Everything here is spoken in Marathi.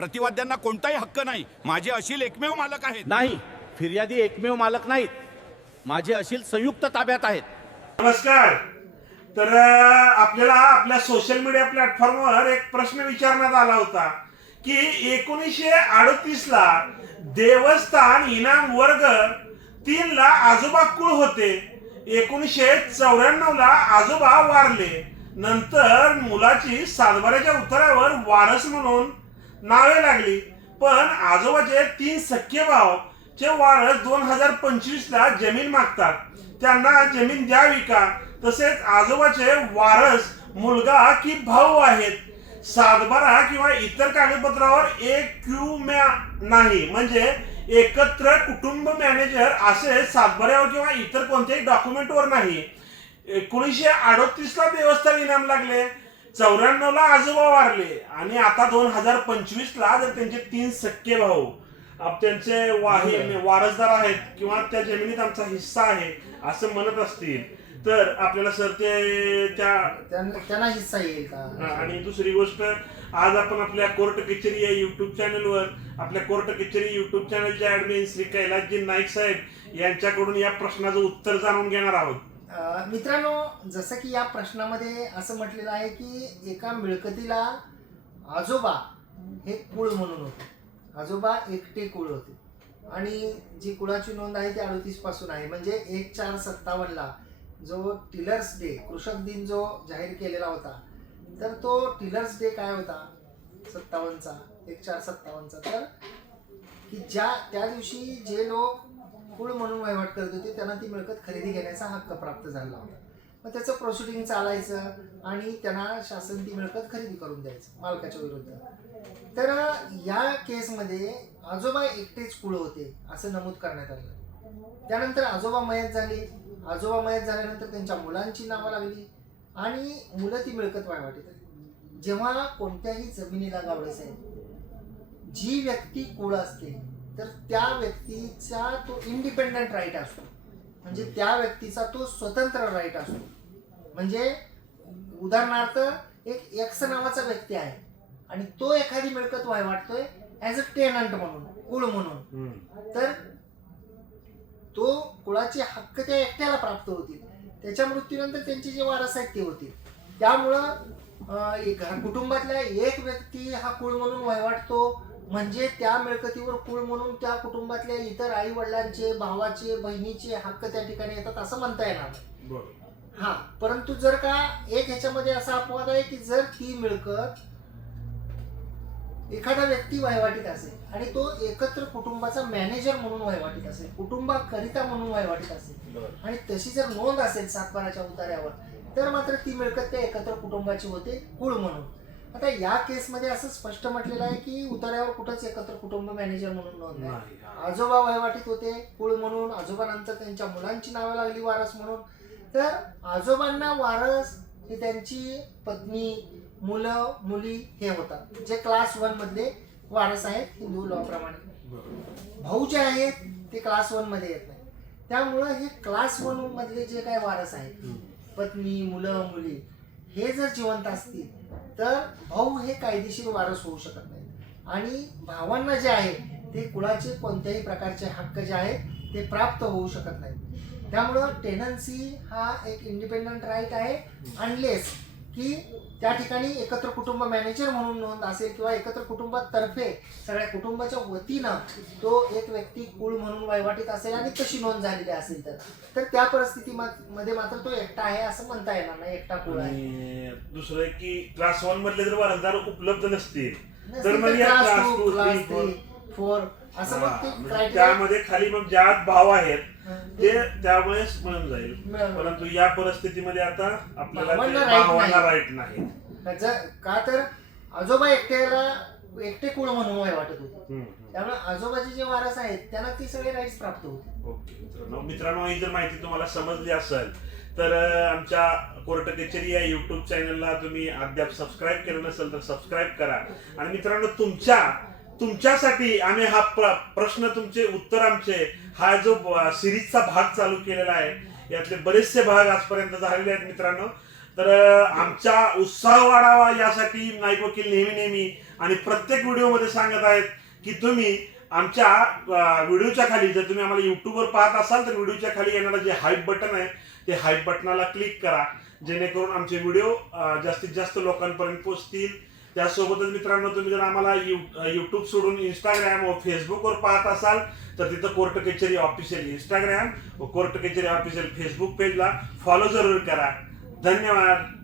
प्रतिवाद्यांना कोणताही हक्क नाही. माझे अशील एकमेव मालक आहेत. नाही, फिर्यादी एकमेव मालक नाहीत. माझे अशील संयुक्त ताब्यात आहेत. नमस्कार. तर आपल्याला आपल्या सोशल मीडिया प्लॅटफॉर्मवर एक प्रश्न विचारण्यात आला होता की 1938 ला देवस्थान इनाम वर्ग 3 ला आजोबा कुळ होते. 1994 ला आजोबा वारले. नंतर मुलाची सातबाऱ्याच्या उतारावर वारस म्हणून नावे लागली. पण आजोबाचे 3 सख्खे भाव चे वारस 2025 ला जमीन मागतात. त्यांना जमीन द्यावी का? तसेच आजोबाचे वारस मुलगा की भाऊ आहेत. सातबारा किंवा इतर कागदपत्रावर एक क्यूम्या नाही, म्हणजे एकत्र कुटुंब मॅनेजर असे सातबाऱ्यावर किंवा इतर कोणत्याही डॉक्युमेंटवर नाही. 1938 ला देवस्थान इनाम लागले, 94 ला आजोबा वारले आणि आता 2025 ला जर त्यांचे 3 सख्खे भाऊ त्यांचे वारसदार आहेत किंवा त्या जमिनीत आमचा हिस्सा आहे असं म्हणत असतील तर आपल्याला सर ते त्यांना हिस्सा येईल का? आणि दुसरी गोष्ट, आज आपण आपल्या कोर्ट कचेरी या युट्यूब चॅनलवर आपल्या कोर्ट कचेरी युट्यूब चॅनलचे ऍडमिन श्री कैलासजी नाईक साहेब यांच्याकडून या प्रश्नाचं उत्तर जाणून घेणार आहोत. मित्रांनो, जसं की या प्रश्नामध्ये असं म्हटलेलं आहे की एका मिळकतीला आजोबा हे कुळ म्हणून होते. आजोबा एकटे कुळ होते आणि जी कुळाची नोंद आहे ती 38 पासून आहे. म्हणजे 1/4/57 ला जो टिलर्स डे, कृषक दिन जो जाहीर केलेला होता, तर तो टिलर्स डे काय होता 57चा, 1/4/57चा. तर की त्या दिवशी जे लोक कुळ म्हणून वहिवाट करत होते त्यांना ती मिळकत खरेदी घेण्याचा हक्क प्राप्त झाला होता. मग त्याचं प्रोसिडिंग चालायचं आणि त्यांना शासन ती मिळकत खरेदी करून द्यायचं मालकाच्या विरुद्ध. तर या केसमध्ये आजोबा एकटेच कुळ होते असं नमूद करण्यात आलं. त्यानंतर आजोबा मयत झाली. आजोबा मयत झाल्यानंतर त्यांच्या मुलांची नावं लागली आणि मुलं ती मिळकत वहिवाटीत आली. जेव्हा कोणत्याही जमिनीला गावडे साहेब जी व्यक्ती कुळ असते तर त्या व्यक्तीचा तो इंडिपेंडंट राईट असतो, म्हणजे त्या व्यक्तीचा तो स्वतंत्र राईट असतो. म्हणजे उदाहरणार्थ एक एक्स नावाचा व्यक्ती आहे आणि तो एखादी मिळकत वाटतोय ऍज अ टेनंट म्हणून, कुळ म्हणून, तर तो कुळाचे हक्क त्या एकट्याला प्राप्त होतील. त्याच्या मृत्यूनंतर त्यांचे जे वारस आहेत ते होतील. त्यामुळं कुटुंबातल्या एक व्यक्ती हा कुळ म्हणून वहिवाटतो म्हणजे त्या मिळकतीवर कुळ म्हणून त्या कुटुंबातल्या इतर आई वडिलांचे, भावाचे, बहिणीचे हक्क त्या ठिकाणी येतात असं म्हणता येणार नाही. हा, परंतु जर का एक ह्याच्यामध्ये असा अपवाद आहे की जर ती मिळकत एखादा व्यक्ती वहिवाटीत असेल आणि तो एकत्र कुटुंबाचा मॅनेजर म्हणून वहिवाटीत असेल, कुटुंबाकरिता म्हणून वहिवाटीत असेल आणि तशी जर नोंद असेल सातबाराच्या उतार्यावर, तर मात्र ती मिळकत त्या एकत्र कुटुंबाची होते कुळ म्हणून. आता या केसमध्ये असं स्पष्ट म्हटलेलं आहे की उतार्यावर कुठंच एकत्र कुटुंब मॅनेजर म्हणून नोंद नाही. आजोबा वहिवाटीत होते कुळ म्हणून. आजोबानंतर त्यांच्या मुलांची नावं लागली वारस म्हणून. तर आजोबांना वारस हे त्यांची पत्नी, मुलं, मुली हे होतात, जे क्लास 1 मधले वारस आहेत हिंदू लॉ प्रमाणे. भाऊ जे आहेत ते क्लास 1 मध्ये येत नाही. त्यामुळं हे क्लास 1 मधले जे काही वारस आहेत, पत्नी, मुलं, मुली, हे जर जिवंत असतील तर भाऊ हे कायदेशीर वारस होऊ शकत नाही आणि भावांना जे आहे ते कुळाचे कोणत्याही प्रकारचे हक्क जे आहेत ते प्राप्त होऊ शकत नाही. त्यामुळं टेनन्सी हा एक इंडिपेंडंट राईट आहे, अनलेस की त्या ठिकाणी एकत्र कुटुंब मॅनेजर म्हणून नोंद असेल किंवा एकत्र कुटुंबातर्फे सगळ्या कुटुंबाच्या वतीनं तो एक व्यक्ती कुळ म्हणून वहिवाटीत असेल आणि तशी नोंद झालेली असेल तर त्या परिस्थितीमध्ये मात्र तो एकटा आहे असं म्हणता येणार नाही, एकटा कुळ आहे. दुसरं की क्लास 1 मधले जर वारसदार उपलब्ध नसतील तर मग क्लास 2, क्लास 3, 4 असं मग ते क्रायटेरिया त्यामध्ये खाली मग ज्या भाव आहेत ते त्यामुळेच मिळून जाईल. परंतु या परिस्थितीमध्ये आता आपल्याला भावांना राईट नाही. का तर आजोबा एकटे कुळ म्हणून वाटत होते. त्यामुळे आजोबाचे जे वारस आहेत त्यांना ती सगळे राईट्स प्राप्त होते. ओके मित्रांनो, ही जर माहिती तुम्हाला समजली असेल तर आमच्या कोर्ट कचेरी या युट्यूब चॅनलला तुम्ही अद्याप सबस्क्राईब केलं नसेल तर सबस्क्राईब करा. आणि मित्रांनो, तुमच्यासाठी आम्ही हा प्रश्न, तुमचे उत्तर आमचे, हा जो सिरीजचा भाग चालू केलेला आहे, यातले बरेचसे भाग आजपर्यंत झालेले आहेत मित्रांनो. तर आमचा उत्साह वाढावा यासाठी नाईक वकील नेहमी आणि प्रत्येक व्हिडिओमध्ये सांगत आहेत की तुम्ही आमच्या व्हिडिओच्या खाली, जर तुम्ही आम्हाला युट्यूबवर पाहत असाल तर व्हिडिओच्या खाली येणारं जे हाईप बटन आहे ते हाईप बटनाला क्लिक करा, जेणेकरून आमचे व्हिडिओ जास्तीत जास्त लोकांपर्यंत पोहोचतील. त्यासोबतच मित्रांनो, तुम्ही जर आम्हाला युट्यूब सोडून इंस्टाग्राम व फेसबुकवर पाहत असाल तर तिथं कोर्ट कचेरी ऑफिशियल इंस्टाग्राम व कोर्ट कचेरी ऑफिशियल फेसबुक पेजला फॉलो जरूर करा. धन्यवाद.